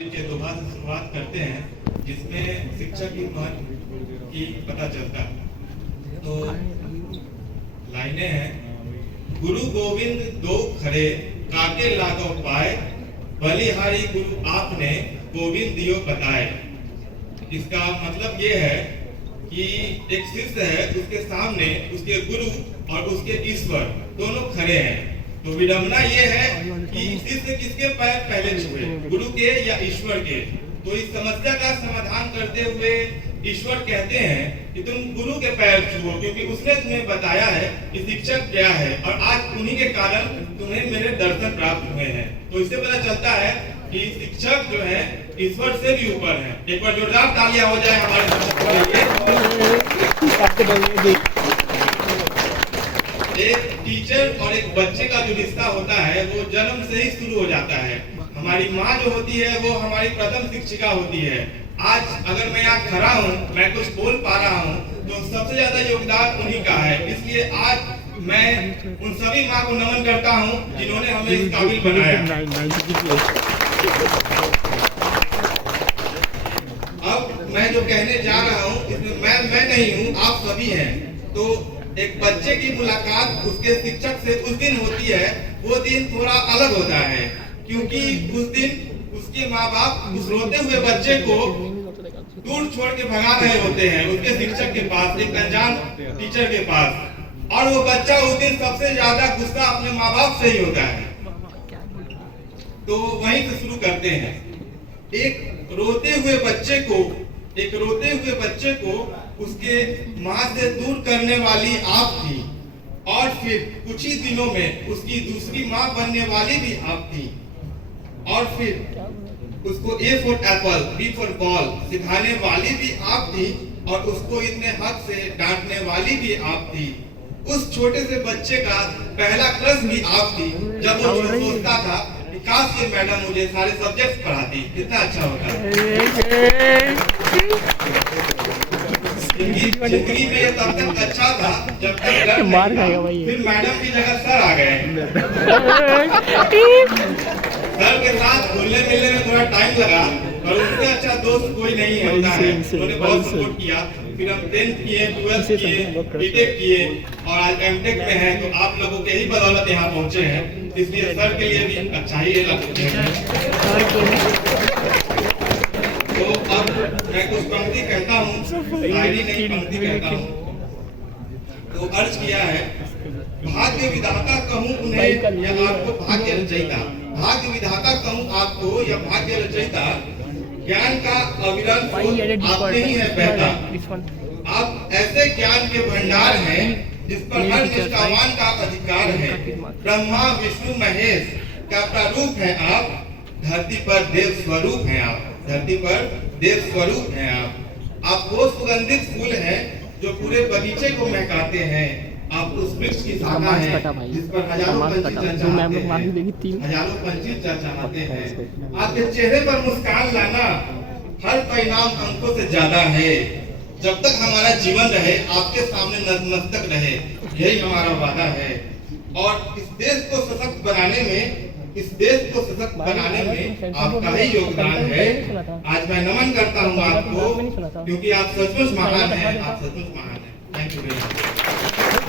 के दोहा से शुरुआत करते हैं जिसमें शिक्षा की महत्व की पता चलता है। तो लाइनें हैं, गुरु गोविंद दो खड़े काके लागो पाए, बलिहारी गुरु आपने गोविंद दियो बताए। इसका मतलब ये है कि एक शिष्य है, उसके सामने उसके गुरु और उसके ईश्वर दोनों खड़े हैं। तो विडंबना ये है कि शिष्य किसके पैर पहले छुए, गुरु के या ईश्वर के। तो इस समस्या का समाधान करते हुए ईश्वर कहते हैं कि तुम गुरु के पैर छुओ, क्योंकि उसने तुम्हें बताया है कि शिक्षक क्या है और आज उन्हीं के कारण तुम्हें मेरे दर्शन प्राप्त हुए हैं। तो इससे पता चलता है कि शिक्षक जो है ईश्वर से भी ऊपर है। एक बार जोरदार तालियां हो जाए हमारे शिक्षक के लिए। एक टीचर और एक बच्चे का जो रिश्ता होता है वो जन्म से ही शुरू हो जाता है। हमारी माँ जो होती है वो हमारी प्रथम शिक्षिका होती है। आज अगर मैं यहाँ खड़ा हूँ, मैं कुछ बोल पा रहा हूँ, तो सबसे ज्यादा योगदान उन्हीं का है। इसलिए आज मैं उन सभी माँ को नमन करता हूँ जिन्होंने हमें इस काबिल बनाया। अब मैं जो कहने जा रहा हूँ इसमें मैं नहीं हूँ, आप सभी हैं। तो एक बच्चे की मुलाकात उसके शिक्षक से उस दिन होती है, वो दिन थोड़ा अलग होता है, क्योंकि उस दिन उसके माँ बाप उस रोते हुए बच्चे को दूर छोड़ के भगा रहे होते हैं उसके शिक्षक के पास, एक अनजान टीचर के पास। और वो बच्चा उस दिन सबसे ज्यादा गुस्सा अपने माँ बाप से ही होता है। तो वहीं से शुरू करते हैं। एक रोते हुए बच्चे को उसके माँ से दूर करने वाली आप थी, और फिर कुछ ही दिनों में उसकी दूसरी माँ बनने वाली भी आप थी, और फिर उसको A for Apple, B for ball सिखाने वाली भी आप थी, और उसको इतने हद से डांटने वाली भी आप थी। उस छोटे से बच्चे का पहला क्रश भी आप थी, जब वो सोचता था कि काश ये मैडम मुझे सारे सब्जेक्ट पढ़ाती, कितना अच्छा होता। जिंदगी में ये तब तक अच्छा था जब तक मार खाएगा भाई। फिर मैडम की जगह सर आ गए। सर के साथ घुलने मिलने में थोड़ा टाइम लगा, और उससे अच्छा दोस्त कोई नहीं होता है। उन्होंने बहुत सपोर्ट किया। फिर हम 10th किए, 12th किए, बीटेक किए, और आज एमटेक में हैं। तो आप लोगों के ही बदौलत यहाँ पहुँचे हैं, इसलिए सर के लिए भी अच्छा ही तो अब मैं कुछ पंक्ति कहता हूँ, शायरी नहीं पंक्ति कहता हूँ। तो अर्ज किया है, भाग्य विधाता कहूँ उन्हें या आपको भाग्य रचयिता। भाग्य विधाता कहूँ आपको या भाग्य रचयिता, ज्ञान का अविरल आप नहीं है बहता। आप ऐसे ज्ञान के भंडार हैं जिस पर हर निष्ठावान का अधिकार है। ब्रह्मा विष्णु महेश का प्रारूप है आप, धरती पर देव स्वरूप हैं आप। धरती पर देव स्वरूप हैं आप वो सुगंधित फूल हैं जो पूरे बगीचे को महकाते हैं। आप उस वृक्ष की शाखा हैं जिस पर हजारों पंछी चहचहाते हैं। आपके चेहरे पर मुस्कान लाना हर परिणाम अंकों से ज्यादा है। जब तक हमारा जीवन रहे आपके सामने नतमस्तक रहे, यही हमारा वादा है। और इस देश को सशक्त बनाने में आपका ही योगदान है। आज मैं नमन करता हूँ आपको, क्योंकि आप सचमुच महान हैं। आप सचमुच महान हैं। Thank you very much.